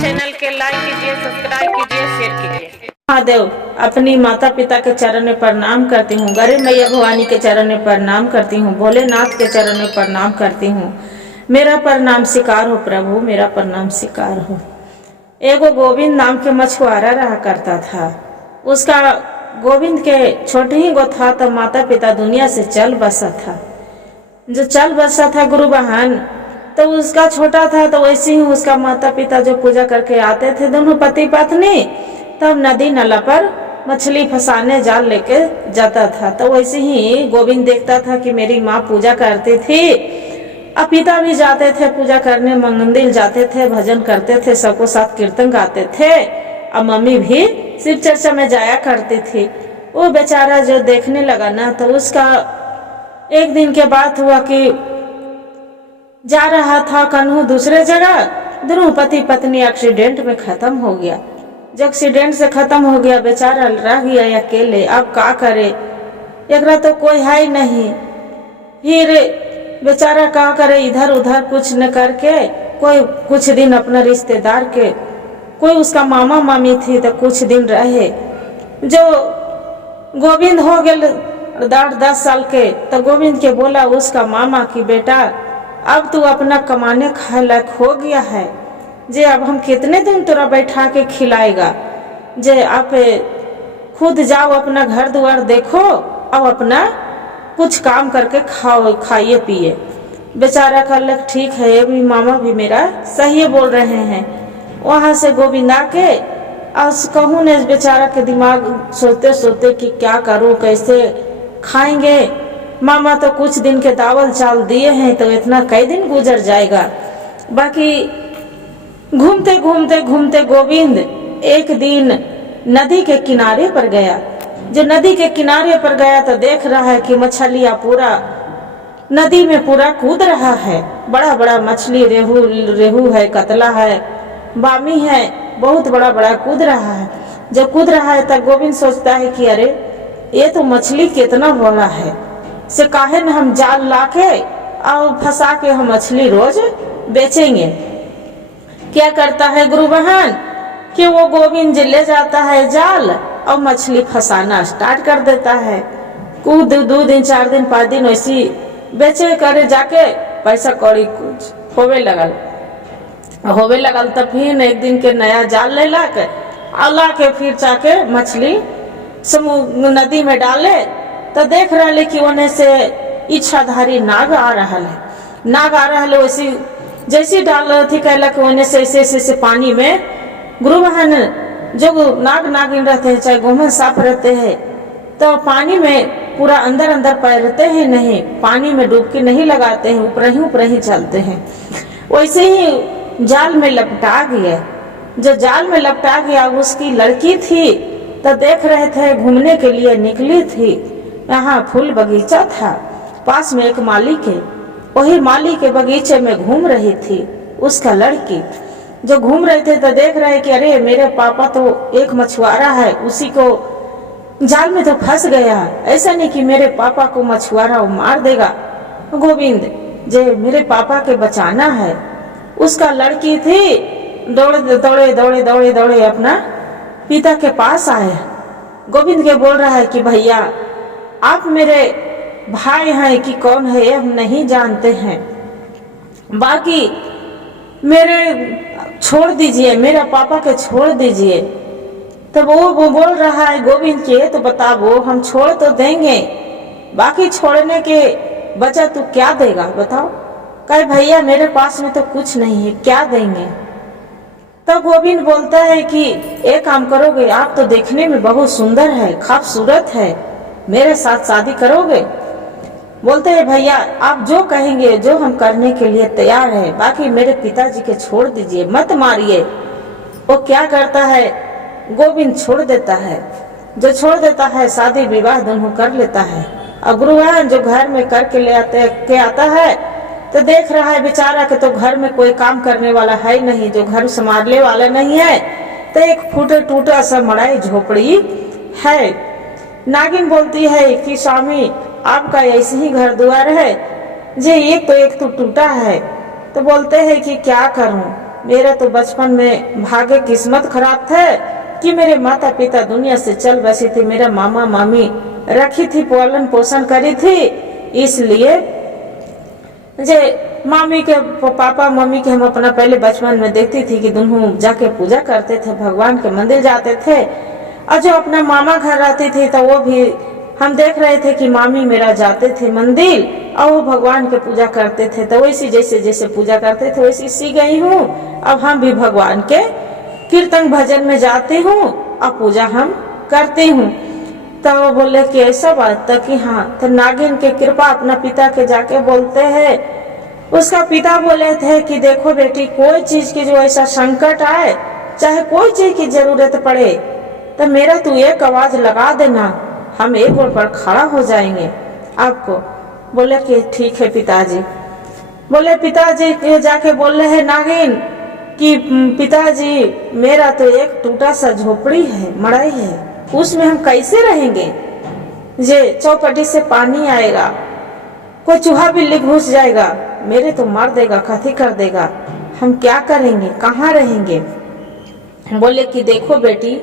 Channel के like कीजिए, subscribe कीजिए, शेयर कीजिए। महादेव अपनी माता पिता के चरण में प्रणाम करती हूँ, गरीब मैया भवानी के चरण में प्रणाम करती हूँ, भोलेनाथ के चरण में प्रणाम करती हूँ। मेरा प्रणाम स्वीकार हो प्रभु, मेरा प्रणाम स्वीकार हो। एगो गोविंद नाम के मछुआरा रहा करता था। उसका गोविंद के छोटे ही गो था तो माता पिता दुनिया से चल बसा था। जो चल बसा था गुरु बहन, तो उसका छोटा था तो वैसे ही उसका माता पिता जो पूजा करके आते थे दोनों पति पत्नी, तब नदी नाला पर मछली फंसाने जाल लेके जाता था। तो वैसे ही गोविंद देखता था कि मेरी माँ पूजा करती थी, अब पिता भी जाते थे पूजा करने, मंदिर जाते थे, भजन करते थे, सबको साथ कीर्तन गाते थे। अब मम्मी भी शिव चर्चा में जाया करती थी। वो बेचारा जो देखने लगा ना, तो उसका एक दिन के बाद हुआ कि जा रहा था कन्हू दूसरे जगह, दोनों पति पत्नी एक्सीडेंट में खत्म हो गया। जब एक्सीडेंट से खत्म हो गया, बेचारा रह गया अकेले। अब का करे, एकरा तो कोई है ही नहीं। फिर बेचारा का करे, इधर उधर कुछ न करके कोई कुछ दिन अपना रिश्तेदार के, कोई उसका मामा मामी थी तो कुछ दिन रहे। जो गोविंद हो गए 10 साल के, तो गोविंद के बोला उसका मामा की बेटा अब तू अपना कमाने खाए लायक हो गया है, जे अब हम कितने दिन तोरा बैठा के खिलाएगा, जे आप खुद जाओ अपना घर द्वार देखो, अब अपना कुछ काम करके खाओ, खाइए पिए। बेचारा का लग ठीक है, अभी मामा भी मेरा सही बोल रहे हैं। वहां से गोविंद आके कहूँ ने बेचारा के दिमाग सोचते सोचते कि क्या करूँ, कैसे खाएंगे। मामा तो कुछ दिन के दावल चाल दिए हैं, तो इतना कई दिन गुजर जाएगा। बाकी घूमते घूमते घूमते गोविंद एक दिन नदी के किनारे पर गया। जो नदी के किनारे पर गया तो देख रहा है कि मछलियाँ पूरा नदी में पूरा कूद रहा है। बड़ा बड़ा मछली, रेहू है, कतला है, बामी है, बहुत बड़ा बड़ा कूद रहा है। जब कूद रहा है तब गोविंद सोचता है कि अरे ये तो मछली कितना बड़ा है, से काहे न हम जाल लाके और फंसा के हम मछली रोज बेचेंगे। क्या करता है गुरु बहन कि वो गोविंद ले जाता है जाल और मछली फंसाना स्टार्ट कर देता है। कूद 2 दिन 4 दिन 5 दिन ऐसी बेचे करे, जाके पैसा कौड़ी कुछ होवे लगल। तब फिर एक दिन के नया जाल ले ला के फिर जाके मछली नदी में डाले, तो देख रहे कि ओने से इच्छाधारी नाग आ रहा है। वैसी जैसी डाल रही थी कहलक ओने से ऐसे पानी में गुरु बहन जो नागिन रहते हैं, चाहे गोमन साफ रहते हैं, तो पानी में पूरा अंदर अंदर पैरते हैं, नहीं पानी में डुबकी नहीं लगाते हैं, ऊपर ही चलते हैं। वैसे ही जाल में लपटा गया। जो जाल में लपटा गया उसकी लड़की थी, तो देख रहे थे घूमने के लिए निकली थी। यहाँ फूल बगीचा था, पास में एक माली के, वही माली के बगीचे में घूम रही थी उसका लड़की। जो घूम रहे थे तो देख रहे कि अरे मेरे पापा तो एक मछुआरा है, उसी को जाल में तो फंस गया। ऐसा नहीं कि मेरे पापा को मछुआरा मार देगा। गोविंद जे मेरे पापा के बचाना है। उसका लड़की थी, दौड़े अपना पिता के पास आए। गोविंद के बोल रहा है कि भैया आप मेरे भाई हैं कि कौन है ये हम नहीं जानते हैं, बाकी मेरे छोड़ दीजिए, मेरा पापा के छोड़ दीजिए। तब वो बोल रहा है गोविंद के तो बताओ हम छोड़ तो देंगे, बाकी छोड़ने के बचा तू क्या देगा बताओ। कहे भैया मेरे पास में तो कुछ नहीं है, क्या देंगे। तब गोविंद बोलता है कि एक काम करोगे, आप तो देखने में बहुत सुंदर है, खूबसूरत है, मेरे साथ शादी करोगे। बोलते हैं भैया आप जो कहेंगे जो हम करने के लिए तैयार है, बाकी मेरे पिताजी के छोड़ दीजिए, मत मारिए। वो क्या करता है, गोविंद छोड़ देता है। जो छोड़ देता है शादी विवाह दोनों कर लेता है। और गुरुवान जो घर में करके ले आता है तो देख रहा है बेचारा के तो घर में कोई काम करने वाला है नहीं, जो घर संभालने वाला नहीं है, तो एक फूटे टूटा सा मड़ाई झोपड़ी है। नागिन बोलती है कि स्वामी आपका ऐसे ही घर द्वार है, जे एक तो टूटा है, तो बोलते हैं कि क्या करूं, मेरा तो बचपन में भाग्य किस्मत खराब थे कि मेरे माता पिता दुनिया से चल बसे थे। मेरा मामा मामी रखी थी, पालन पोषण करी थी, इसलिए जे मामी के पापा मम्मी के हम अपना पहले बचपन में देखती थी कि दोनों जाके पूजा करते थे, भगवान के मंदिर जाते थे। और जो अपना मामा घर रहती थी तो वो भी हम देख रहे थे कि मामी मेरा जाते थे मंदिर और वो भगवान के पूजा करते थे। तो वैसी जैसे जैसे पूजा करते थे वैसी सी गई हूँ। अब हम भी भगवान के कीर्तन भजन में जाती हूँ और पूजा हम करती हूँ। तो वो बोले कि ऐसा बात था कि हाँ। तो नागिन के कृपा अपना पिता के जाके बोलते हैं। उसका पिता बोले थे कि देखो बेटी, कोई चीज की जो ऐसा संकट आए, चाहे कोई चीज की जरूरत पड़े, तो मेरा तू एक आवाज लगा देना, हम एक ओर पर खड़ा हो जाएंगे आपको। बोले कि ठीक है पिताजी। बोले पिताजी के जाके बोल रहे हैं नागिन कि पिताजी मेरा तो एक टूटा सा झोपड़ी है, मड़ाई है, उसमें हम कैसे रहेंगे? जे चौपटी से पानी आएगा, कोई चूहा बिल्ली घुस जाएगा, मेरे तो मार देगा, कथी कर देगा, हम क्या करेंगे, कहाँ रहेंगे? बोले कि देखो बेटी,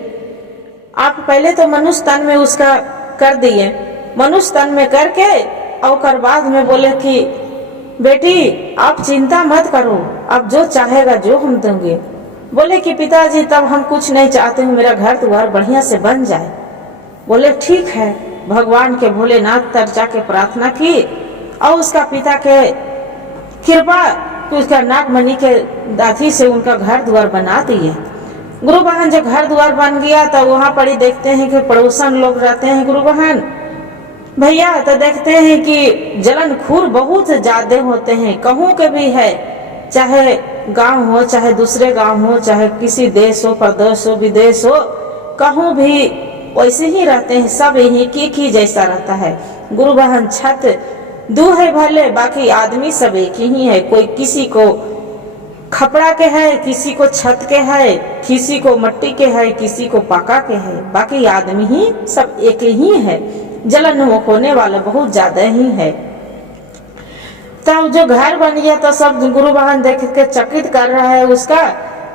आप पहले तो मनुष्य तन में उसका कर दिए, मनुष्य तन में करके और बाद में बोले कि बेटी आप चिंता मत करो, अब जो चाहेगा जो हम देंगे। बोले कि पिताजी तब हम कुछ नहीं चाहते हूँ, मेरा घर द्वार बढ़िया से बन जाए। बोले ठीक है। भगवान के भोलेनाथ तर जाके प्रार्थना की और उसका पिता के कृपा तो उसका नागमणि के दाती से उनका घर द्वार बना दिए। गुरु बहन जब घर द्वार बन गया तो वहाँ पर ही देखते हैं कि पड़ोसन लोग रहते हैं गुरु बहन भैया, तो देखते हैं कि जलनखोर बहुत ज्यादा होते हैं, कहूँ के भी है, चाहे गांव हो, चाहे दूसरे गांव हो, चाहे किसी देश हो, प्रदेश हो, विदेश हो, कहूँ भी वैसे ही रहते हैं, सब यही की जैसा रहता है। गुरु बहन छत दो है भले, बाकी आदमी सब एक ही है, कोई किसी को खपड़ा के है, किसी को छत के है, किसी को मट्टी के है, किसी को पका के है, बाकी आदमी ही सब एक ही है। जलन होने वाला बहुत ज्यादा ही है। तब जो घर बन गया तो सब गुरु बहन देख के चकित कर रहा है उसका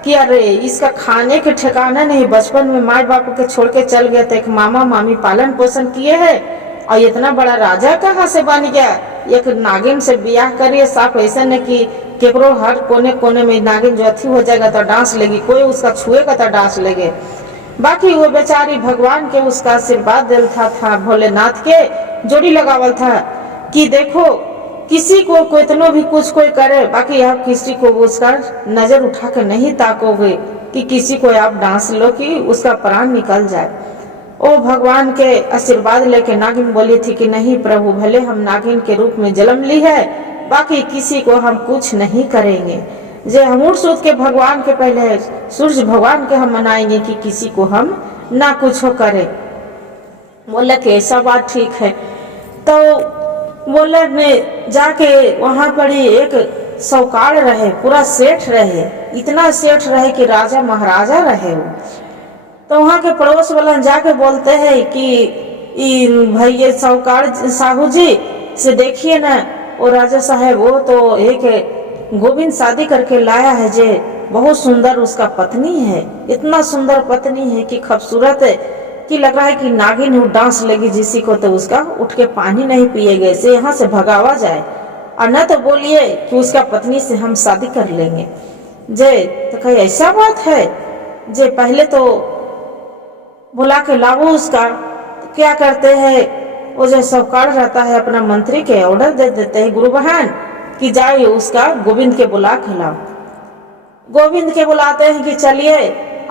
कि अरे इसका खाने के ठिकाना नहीं, बचपन में माँ बाप के छोड़ के चल गया तो एक मामा मामी पालन पोषण किए है और इतना बड़ा राजा कहाँ से बन गया। एक नागिन से ब्याह करिए, साफ ऐसा न कि केकरो हर कोने कोने में नागिन जो अथी हो जाएगा तो डांस लेगी, कोई उसका छुएगा तो डांस लेगे। बाकी वो बेचारी भगवान के उसका आशीर्वाद दिल था भोलेनाथ के जोड़ी लगावल था कि देखो किसी को इतना भी कुछ कोई करे, बाकी आप किसी को उसका नजर उठा कर नहीं ताकोगे कि किसी को आप डांस लो कि उसका प्राण निकल जाए। ओ भगवान के आशीर्वाद लेके नागिन बोली थी कि नहीं प्रभु, भले हम नागिन के रूप में जन्म ली है, बाकी किसी को हम कुछ नहीं करेंगे। जे हम उठ सूद के भगवान के पहले सूर्य भगवान के हम मनाएंगे कि किसी को हम ना कुछ हो करे। बोले कि ऐसा बात ठीक है। तो बोले में जाके वहां पर ही एक सौकार रहे, पूरा सेठ रहे, इतना सेठ रहे कि राजा महाराजा रहे वो। तो वहां के पड़ोस वाला जाके बोलते हैं कि भाई ये सौकार साहू जी से देखिए ना, वो राजा साहब वो तो एक गोविंद शादी करके लाया है, जे बहुत सुंदर उसका पत्नी है, इतना सुंदर पत्नी है कि खूबसूरत है कि लग रहा है कि नागिन हो डांस लगी जिसी को तो उसका उठ के पानी नहीं पिएगा, इसे यहाँ से भगावा जाए, और न तो बोलिए कि उसका पत्नी से हम शादी कर लेंगे। जे तो कहीं ऐसा बात है, जे पहले तो बुला के लाओ उसका। तो क्या करते हैं, वो जो सौकार रहता है अपना मंत्री के ऑर्डर दे देते हैं गुरु बहन कि जाइए उसका गोविंद के बुला के लाओ। गोविंद के बुलाते हैं कि चलिए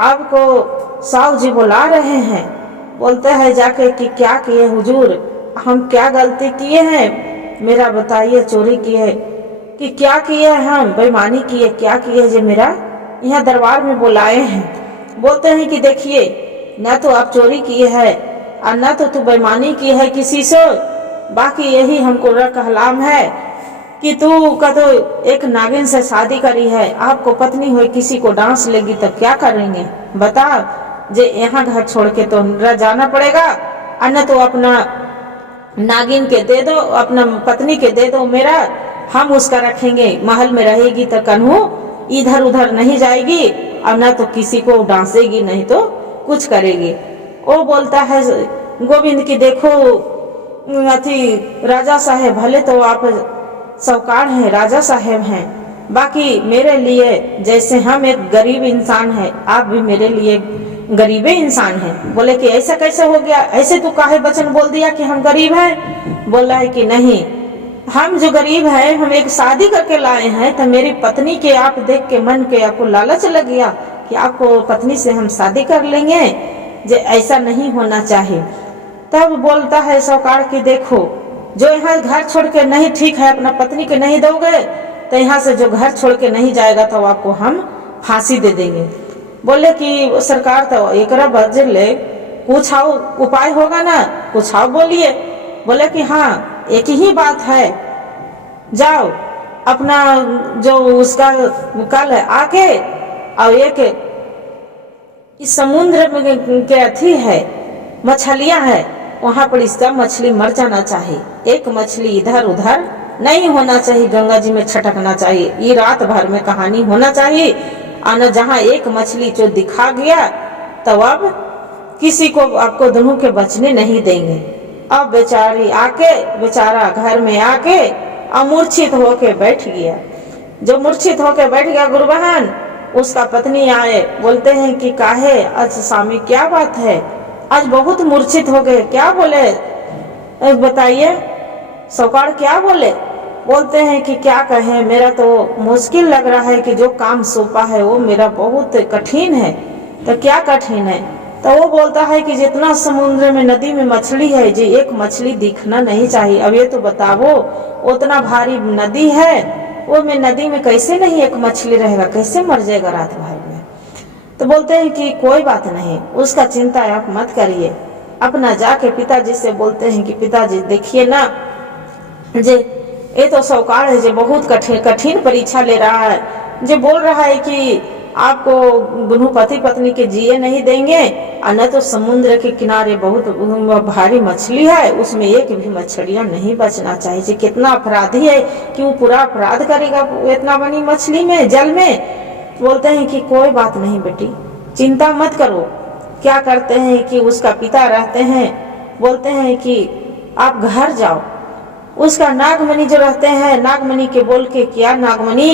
आपको साहू जी बुला रहे हैं। बोलते हैं जाके कि क्या किए हुजूर, हम क्या गलती किए हैं, मेरा बताइए, चोरी किए कि क्या किए, हम बेईमानी किए, क्या किए जो मेरा यहाँ दरबार में बुलाए हैं। बोलते हैं कि देखिए न तो आप चोरी किए हैं और न तो तू बेईमानी की है किसी से, बाकी यही हमको कहलाम है कि तू का तो एक नागिन से शादी करी है, आपको पत्नी हुई किसी को डांस लेगी तो क्या करेंगे बताओ। जे यहाँ घर छोड़ के तो जाना पड़ेगा, और न तो अपना नागिन के दे दो, अपना पत्नी के दे दो मेरा, हम उसका रखेंगे, महल में रहेगी तो कन्हू इधर उधर नहीं जाएगी और ना तो किसी को डांसेगी नहीं तो कुछ करेगी। वो बोलता है गोविंद की देखो अथी राजा साहेब, भले तो आप साहूकार हैं, राजा साहेब हैं, बाकी मेरे लिए जैसे हम एक गरीब इंसान है, आप भी मेरे लिए गरीबे इंसान हैं। बोले कि ऐसा कैसे हो गया, ऐसे तू काहे वचन बोल दिया कि हम गरीब हैं? बोला है कि नहीं, हम जो गरीब हैं, हम एक शादी करके लाए हैं, तो मेरी पत्नी के आप देख के मन के आपको लालच लग गया कि आपको पत्नी से हम शादी कर लेंगे, जो ऐसा नहीं होना चाहिए। तब बोलता है साहूकार की देखो, जो यहाँ घर छोड़ के नहीं ठीक है, अपना पत्नी के नहीं दोगे तो यहाँ से जो घर छोड़ के नहीं जाएगा तो आपको हम फांसी दे देंगे। बोले कि सरकार तो एकरा बदले ले कुछ आओ उपाय होगा ना, कुछ आओ बोलिए। बोले कि हाँ एक ही बात है, जाओ अपना जो उसका कल आके और एक इस समुद्र में के अथी है मछलियां है, वहां पर इसका मछली मर जाना चाहिए, एक मछली इधर उधर नहीं होना चाहिए, गंगा जी में छटकना चाहिए, ये रात भर में कहानी होना चाहिए। और जहाँ एक मछली जो दिखा गया तब अब किसी को आपको दोनों के बचने नहीं देंगे। अब बेचारी आके बेचारा घर में आके अमूर्छित होके बैठ गया। जो मूर्छित होके बैठ गया गुरु बहन, उसका पत्नी आए, बोलते हैं कि काहे आज स्वामी क्या बात है, आज बहुत मूर्छित हो गए, क्या बोले बताइए। साहूकार क्या बोले? बोलते हैं कि क्या कहें, मेरा तो मुश्किल लग रहा है कि जो काम सौंपा है वो मेरा बहुत कठिन है। तो क्या कठिन है? तो वो बोलता है कि जितना समुद्र में नदी में मछली है, जी एक मछली दिखना नहीं चाहिए। अब ये तो बताओ, उतना भारी नदी है, वो में नदी में कैसे नहीं एक मछली रहेगा, कैसे मर जाएगा रात भर में? तो बोलते हैं कि कोई बात नहीं, उसका चिंता आप मत करिए। अपना जाके पिताजी से बोलते हैं कि पिताजी देखिए ना, जे ये तो साहूकार है, जो बहुत कठिन परीक्षा ले रहा है, जो बोल रहा है कि आपको दोनों पति पत्नी के जिए नहीं देंगे, और न तो समुद्र के किनारे बहुत भारी मछली है, उसमें एक भी मछलियां नहीं बचना चाहिए। जी कितना अपराधी है कि वो पूरा अपराध करेगा इतना बड़ी मछली में, जल में। बोलते हैं कि कोई बात नहीं बेटी, चिंता मत करो। क्या करते हैं कि उसका पिता रहते हैं, बोलते हैं कि आप घर जाओ, उसका नागमणि जो रहते हैं, नागमणि के बोल के क्या नागमणि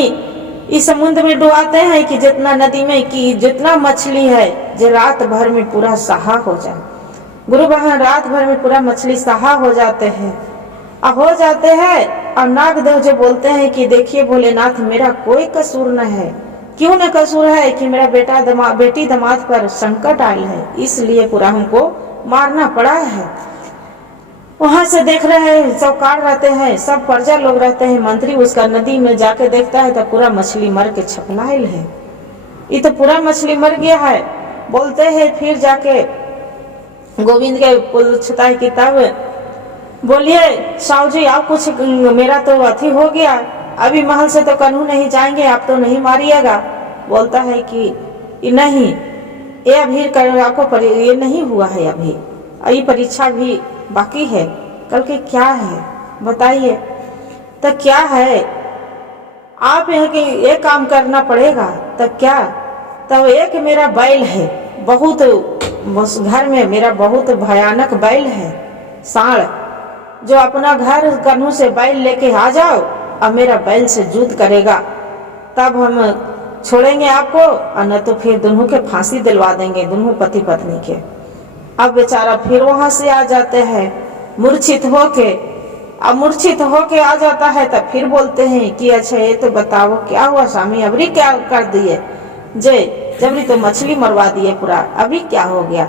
इस समुद्र में डुबाते हैं कि जितना नदी में कि जितना मछली है जो रात भर में पूरा सहा हो जाए। गुरु बहन रात भर में पूरा मछली सहा हो जाते हैं और नागदेव जो बोलते हैं कि देखिए भोलेनाथ, मेरा कोई कसूर न है। क्यों न कसूर है कि मेरा बेटी दामाद पर संकट आयल है, इसलिए पूरा हमको मारना पड़ा है। वहां से देख रहे हैं साहूकार रहते हैं, सब प्रजा लोग रहते हैं, मंत्री उसका नदी में जाके देखता है तो पूरा मछली मर के छपलायल है। ये तो पूरा मछली मर गया है। बोलते हैं फिर जाके गोविंद के पूछता है कि तब बोलिए साहू जी आप कुछ, मेरा तो अथी हो गया, अभी महल से तो कन्हू नहीं जाएंगे, आप तो नहीं मारिएगा। बोलता है कि नहीं, ये अभी आपको ये नहीं हुआ है, अभी ये परीक्षा भी बाकी है। कल के क्या है बताइए? तो क्या है, आप यहाँ के एक काम करना पड़ेगा। तब क्या? तब एक मेरा बैल है, बहुत घर में मेरा बहुत भयानक बैल है साढ़, जो अपना घर कन्हू से बैल लेके आ जाओ और मेरा बैल से युद्ध करेगा, तब हम छोड़ेंगे आपको, और न तो फिर दोनों के फांसी दिलवा देंगे, दोनों पति पत्नी के। अब बेचारा फिर वहां से आ जाते हैं मूर्छित होके। अब मूर्छित होके आ जाता है तब फिर बोलते हैं कि अच्छा ये तो बताओ क्या हुआ स्वामी, अबरी क्या कर दिए? जबरी तो मछली मरवा दिए पूरा, अभी क्या हो गया?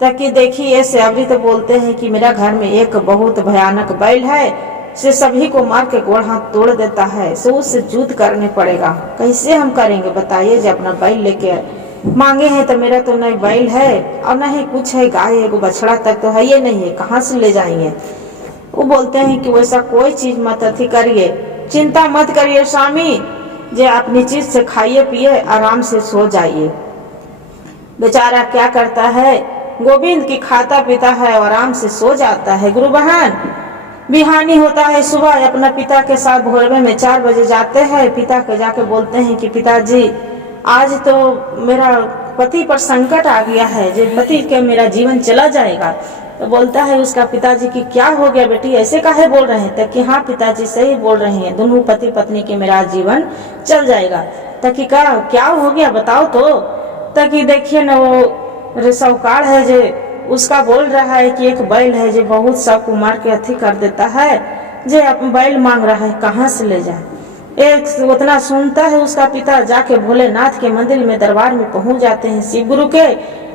ताकि देखिए ऐसे अबरी तो बोलते हैं कि मेरा घर में एक बहुत भयानक बैल है, से सभी को मार के गोड़ हाथ तोड़ देता है, सो उससे युद्ध करने पड़ेगा। कैसे हम करेंगे बताइए? जब अपना बैल लेके मांगे हैं तो मेरा तो नहीं बैल है और नहीं कुछ है, गाय है, बछड़ा तक तो है ये नहीं है, कहाँ से ले जाएंगे? वो बोलते हैं कि वैसा कोई चीज मत अथी करिए, चिंता मत करिए स्वामी, जे अपनी चीज से खाइए पिए आराम से सो जाइए। बेचारा क्या करता है, गोविंद की खाता पीता है और आराम से सो जाता है। गुरु बहन बिहानी होता है सुबह, अपना पिता के साथ भोरवे में 4 बजे जाते हैं। पिता के जाके बोलते हैं कि पिताजी आज तो मेरा पति पर संकट आ गया है, जो पति के मेरा जीवन चला जाएगा। तो बोलता है उसका पिताजी कि क्या हो गया बेटी, ऐसे काहे बोल रहे हैं? तब कि हाँ पिताजी सही बोल रहे हैं, दोनों पति पत्नी के मेरा जीवन चल जाएगा। तब क्या हो गया बताओ तो। तब कि देखिए ना वो साहूकार है जो उसका बोल रहा है कि एक बैल है जो बहुत सबको मार के अथी कर देता है, जो बैल मांग रहा है कहाँ से ले जाए। एक उतना सुनता है उसका पिता, जाके भोलेनाथ के मंदिर में दरबार में पहुंच जाते हैं शिव गुरु के,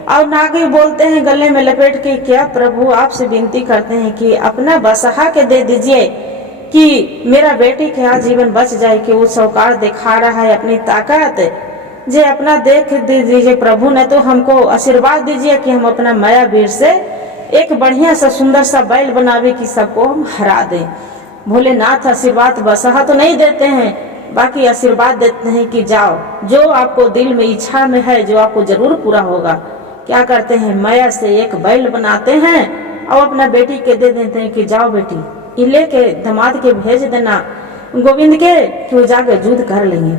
और नागी बोलते हैं गले में लपेट के, क्या प्रभु आपसे विनती करते हैं कि अपना बसहा के दे दीजिए कि मेरा बेटी के आजीवन बच जाए। कि वो साहूकार दिखा रहा है अपनी ताकत, जे अपना देख दीजिए प्रभु, ने तो हमको आशीर्वाद दीजिए कि हम अपना माया वीर से एक बढ़िया सा सुंदर सा बैल बनावे कि सबको हम हरा दें। भोलेनाथ आशीर्वाद बसहा तो नहीं देते हैं, बाकी आशीर्वाद देते हैं कि जाओ, जो आपको दिल में इच्छा में है जो आपको जरूर पूरा होगा। क्या करते हैं, माया से एक बैल बनाते हैं और अपना बेटी के दे देते हैं कि जाओ बेटी ये लेके दामाद के भेज देना गोविंद के, कि वो जाके युद्ध कर लेंगे।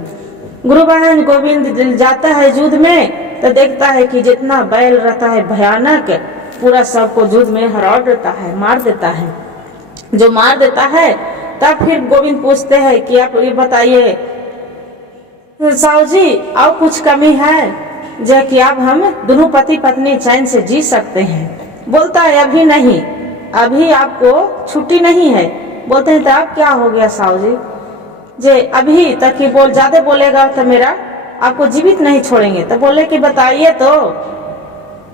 गुरु बहन गोविंद जाता है युद्ध में, तो देखता है कि जितना बैल रहता है भयानक, पूरा सबको युद्ध में हरा देता है, मार देता है। जो मार देता है तब फिर गोविंद पूछते हैं कि आप ये बताइए साहू जी और कुछ कमी है जो कि अब हम दोनों पति पत्नी चैन से जी सकते हैं। बोलता है अभी नहीं, अभी आपको छुट्टी नहीं है। बोलते हैं तो अब क्या हो गया साहू जी, जे अभी तक ही बोल ज्यादा बोलेगा तो मेरा आपको जीवित नहीं छोड़ेंगे। तो बोले कि बताइए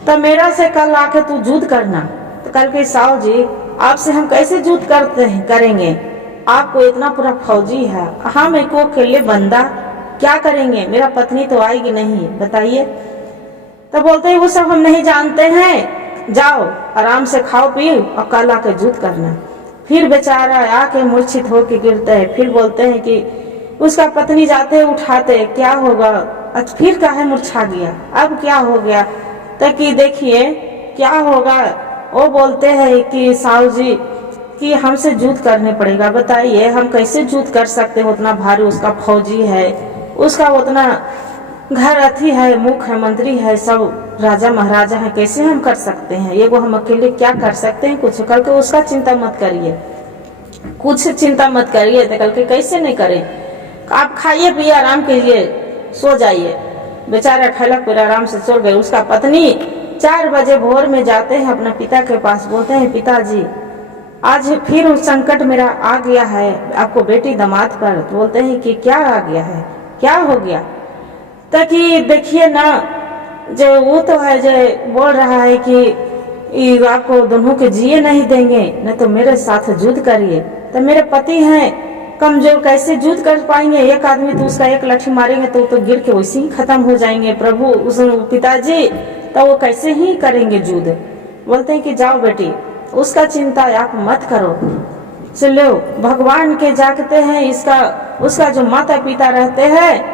तो मेरा से कल आके तू युद्ध करना। तो कल के साहू जी आपसे हम कैसे युद्ध करेंगे, आपको इतना पूरा फौजी है, हम एक अकेले बंदा क्या करेंगे, मेरा पत्नी तो आएगी नहीं, बताइए। तो बोलते हैं वो सब हम नहीं जानते हैं, जाओ आराम से खाओ पियो और कल आके युद्ध करना। फिर बेचारा आके मूर्छित होके गिरते हैं। फिर बोलते हैं कि उसका पत्नी जाते उठाते, क्या होगा, अच्छा फिर काहे मूर्छा गया, अब क्या हो गया। तो कि देखिए क्या होगा, वो बोलते हैं कि साहू जी कि हमसे युद्ध करने पड़ेगा, बताइए हम कैसे युद्ध कर सकते हैं, उतना भारी उसका फौजी है, उसका उतना घर अथी है, मुख्यमंत्री है, सब राजा महाराजा है, कैसे हम कर सकते हैं, ये वो हम अकेले क्या कर सकते हैं। कुछ कल के उसका चिंता मत करिए, कुछ चिंता मत करिए। तो कल के कैसे नहीं करें, आप खाइए पिए आराम कीजिए सो जाइए। बेचारा खैला पूरा आराम से सो गए। उसका पत्नी 4 बजे भोर में जाते हैं अपना पिता के पास, बोलते हैं पिताजी आज फिर उस संकट मेरा आ गया है आपको बेटी दामाद पर। तो बोलते हैं कि क्या आ गया है, क्या हो गया। ताकि देखिए ना जो वो तो है जो बोल रहा है कि आपको दोनों के जिए नहीं देंगे, न तो मेरे साथ युद्ध करिए। तो मेरे पति हैं कमजोर, कैसे युद्ध कर पाएंगे, एक आदमी तो उसका एक लाठी मारेंगे तो गिर के वैसे ही खत्म हो जाएंगे प्रभु उस पिताजी, तो वो कैसे ही करेंगे युद्ध। बोलते हैं कि जाओ बेटी उसका चिंता आप मत करो, चलो भगवान के जागते हैं, इसका उसका जो माता पिता रहते हैं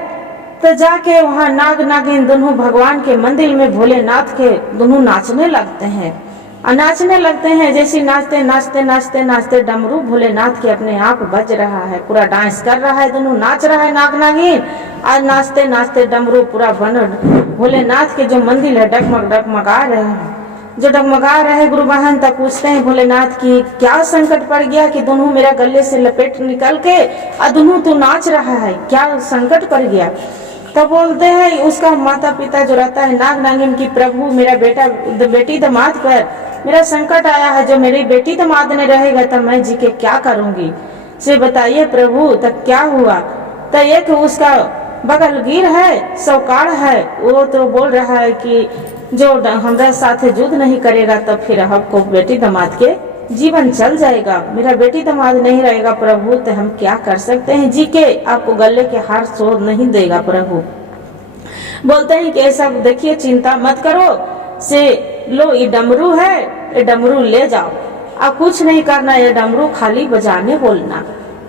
तो जाके वहाँ नाग नागिन दोनों भगवान के मंदिर में भोलेनाथ के दोनों नाचने लगते हैं। और नाचने लगते हैं, जैसे नाचते नाचते नाचते नाचते डमरू भोलेनाथ के अपने आप बज रहा है, पूरा डांस कर रहा है, दोनों नाच रहा है नाग नागिन। और नाचते नाचते डमरू पूरा बन भोलेनाथ के जो मंदिर है डगमग डगमगा रहे हैं, जो डगमगा रहे। गुरु बहन तब पूछते हैं भोलेनाथ की क्या संकट पड़ गया कि दोनों मेरा गले से लपेट निकल के और दोनों तो नाच रहा है, क्या संकट पड़ गया। तो बोलते हैं उसका माता पिता जो रहता है नाग नागिन की प्रभु मेरा बेटी दामाद पर मेरा संकट आया है, जो मेरी बेटी दामाद नहीं रहेगा तो मैं जी के क्या करूंगी, से बताइए प्रभु। तब क्या हुआ। तो एक उसका बगल गिर है साहूकार है, वो तो बोल रहा है कि जो हमारे साथ युद्ध नहीं करेगा तो फिर हमको बेटी दामाद के जीवन चल जाएगा, मेरा बेटी दामाद नहीं रहेगा प्रभु, तो हम क्या कर सकते हैं, जी के आपको गले के हार सो नहीं देगा प्रभु। बोलते हैं कि ऐसा देखिए चिंता मत करो, से लो ये डमरू है, ये डमरू ले जाओ, अब कुछ नहीं करना, ये डमरू खाली बजाने बोलना।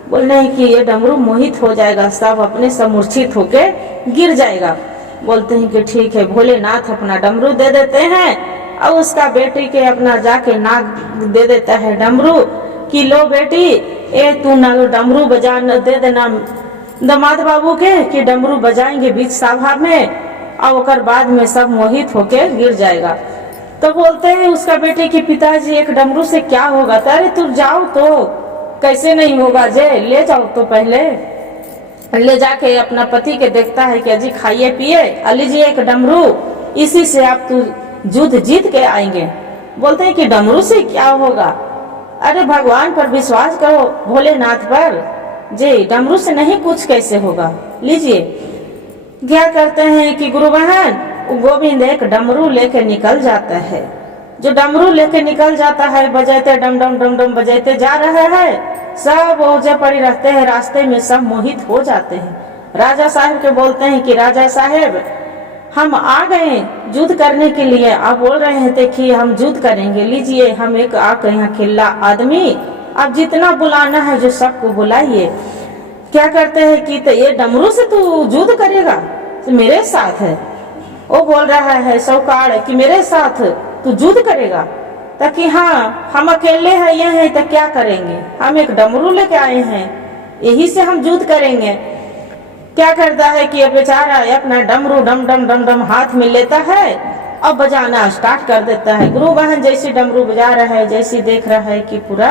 बोलने हैं कि ये डमरू मोहित हो जाएगा, सब अपने सब मूर्छित होके गिर जाएगा। बोलते हैं कि ठीक है। भोलेनाथ अपना डमरू दे देते हैं और उसका बेटी के अपना जाके नाग दे देता है डमरू कि लो बेटी ए तू ना डमरू बजा दे देना दामाद बाबू के कि डमरू बजाएंगे बीच सभा में और ओकर बाद में सब मोहित होके गिर जाएगा। तो बोलते हैं उसका बेटे कि पिताजी एक डमरू से क्या होगा? अरे तू जाओ तो कैसे नहीं होगा जे, ले जाओ तो पहले ले जाके अपना पति के देखता है कि अजी खाइए पिए, लीजिए एक डमरू, इसी से आप तू युद्ध जीत के आएंगे। बोलते हैं कि डमरू से क्या होगा? अरे भगवान पर विश्वास करो, भोलेनाथ पर, जी डमरू से नहीं कुछ कैसे होगा, लीजिए। क्या करते हैं कि गुरु बहन गोविंद एक डमरू लेके निकल जाता है। जो डमरू लेके निकल जाता है बजाते डम डम डम डम बजाते जा रहा है, सब ओझे पड़ी रहते हैं, रास्ते में सब मोहित हो जाते हैं। राजा साहब के बोलते हैं कि राजा साहब हम आ गए युद्ध करने के लिए, आप बोल रहे थे कि हम युद्ध करेंगे, लीजिए हम एक आके यहाँ खिल्ला आदमी, आप जितना बुलाना है जो सबको बुलाइए। क्या करते हैं कि तो ये डमरू से तू युद्ध करेगा? तो मेरे साथ है, वो बोल रहा है सौकार कि मेरे साथ तू युद्ध करेगा? ताकि हाँ हम अकेले हैं ये हैं तो क्या करेंगे, हम एक डमरू लेके आए हैं, यही से हम युद्ध करेंगे। क्या करता है कि बेचारा अपना डमरू डम डम डम डम हाथ में लेता है और बजाना स्टार्ट कर देता है। गुरु बहन जैसे डमरू बजा रहा है, जैसे देख रहा है कि पूरा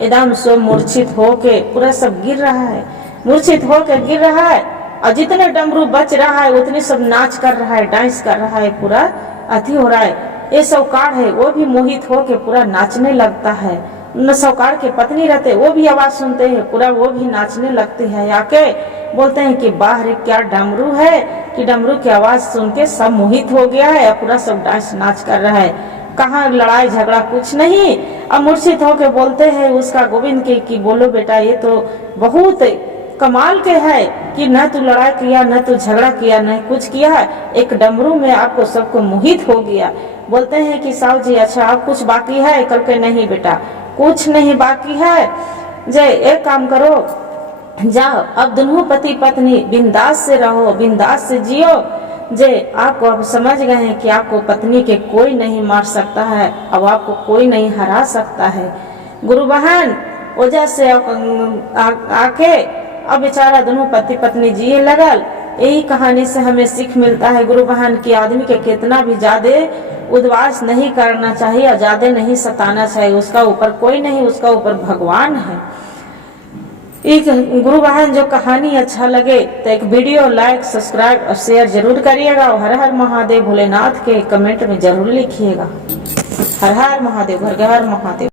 एकदम सो मूर्छित होके पूरा सब गिर रहा है, मूर्छित होके गिर रहा है, और जितने डमरू बच रहा है उतने सब नाच कर रहा है, डांस कर रहा है, पूरा अति हो रहा है। ये सौकार है वो भी मोहित होके पूरा नाचने लगता है। न सौकार के पत्नी रहते वो भी आवाज सुनते हैं, पूरा वो भी नाचने लगते हैं। आके बोलते हैं कि बाहर क्या डमरू है, कि डमरू की आवाज सुन के सब मोहित हो गया है, पूरा सब डांस नाच कर रहा है, कहाँ लड़ाई झगड़ा कुछ नहीं। अब मूर्छित होके बोलते हैं उसका गोविंद के कि बोलो बेटा ये तो बहुत कमाल के है कि न तू लड़ाई किया, न तू झगड़ा किया, न कुछ किया, एक डमरू में आपको सबको मोहित हो गया। बोलते हैं कि साहु जी अच्छा अब कुछ बाकी है? कल के नहीं बेटा कुछ नहीं बाकी है, जय एक काम करो जाओ अब दोनों पति पत्नी बिंदास से रहो, बिंदास से जियो। जे आपको अब समझ गए हैं कि आपको पत्नी के कोई नहीं मार सकता है, अब आपको कोई नहीं हरा सकता है। गुरु बहन वजह से आके अब बेचारा दोनों पति पत्नी जिए लगल। यही कहानी से हमें सीख मिलता है गुरु बहन की आदमी के कितना भी ज्यादा उद्वास नहीं करना चाहिए और ज्यादा नहीं सताना चाहिए, उसका ऊपर कोई नहीं, उसका ऊपर भगवान है। एक गुरु बहन जो कहानी अच्छा लगे तो एक वीडियो लाइक सब्सक्राइब और शेयर जरूर करिएगा, और हर हर महादेव भोलेनाथ के कमेंट में जरूर लिखिएगा। हर हर महादेव, हर हर महादेव।